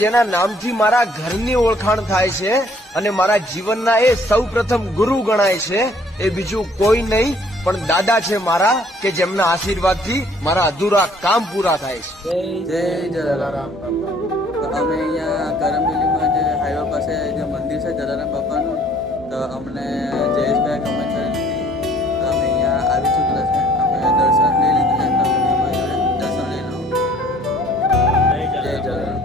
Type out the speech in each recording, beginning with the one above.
જેના નામથી મારા ઘરની ઓળખાણ થાય છે અને મારા જીવનના એ સૌપ્રથમ ગુરુ ગણાય છે, એ બીજું કોઈ નહીં પણ દાદા છે મારા, કે જેમના આશીર્વાદથી મારા અધૂરા કામ પૂરા થાય છે. જય જલારામ બાપા. તો અમે અહીંયા કરમબેલીમાં જે હાઈવે પાસે જે મંદિર છે જલારામ બાપાનું, તો અમને જયેશભાઈ કમેન્ટ કરેલી તો અમે અહીંયા આવી ચૂકેલા છે. અમે દર્શન લઈ લીધું છે, તો અમે દર્શન લઈ લો. જય જલારામ.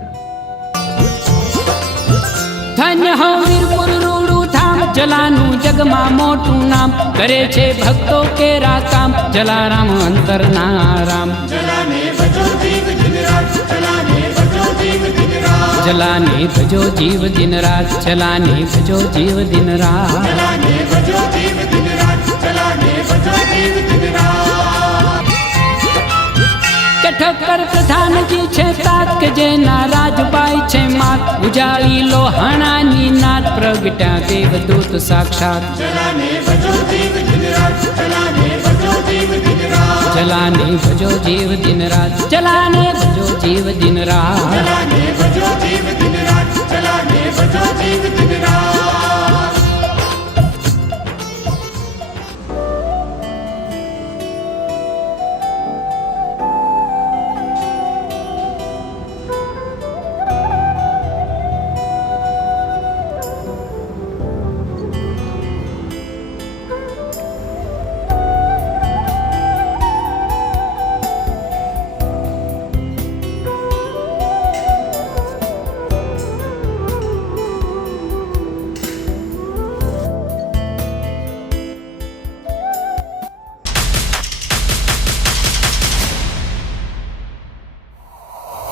ધન્ય હો વીરપુર રૂડું ધામ, જલાનું જગમાં મોટું નામ, કરે છે ભક્તો કેરા કામ, જલારામ અંતરના રામ. જલાને ભજો જીવ દિન રાત, જલાને ભજો જીવ દિન રાત, જલાને ભજો જીવ દિન રાત, જલાને ભજો જીવ દિન રાત, જલાને ભજો જીવ દિન રાત, જલાને ભજો જીવ દિન રાત. કે ઠક્કર પ્રધાનજી છે તાત, કે જેના રાજબાઈ છે માત, ઉજાળી લોહાણાની નાત, પ્રગટ્યા દેવદૂત સાક્ષાત. જલાને ભજો જીવ દિન રાત, જલાને ભજો જીવ દિન રાત, જલાને ભજો જીવ દિન રાત, જલાને ભજો જીવ દિન રાત.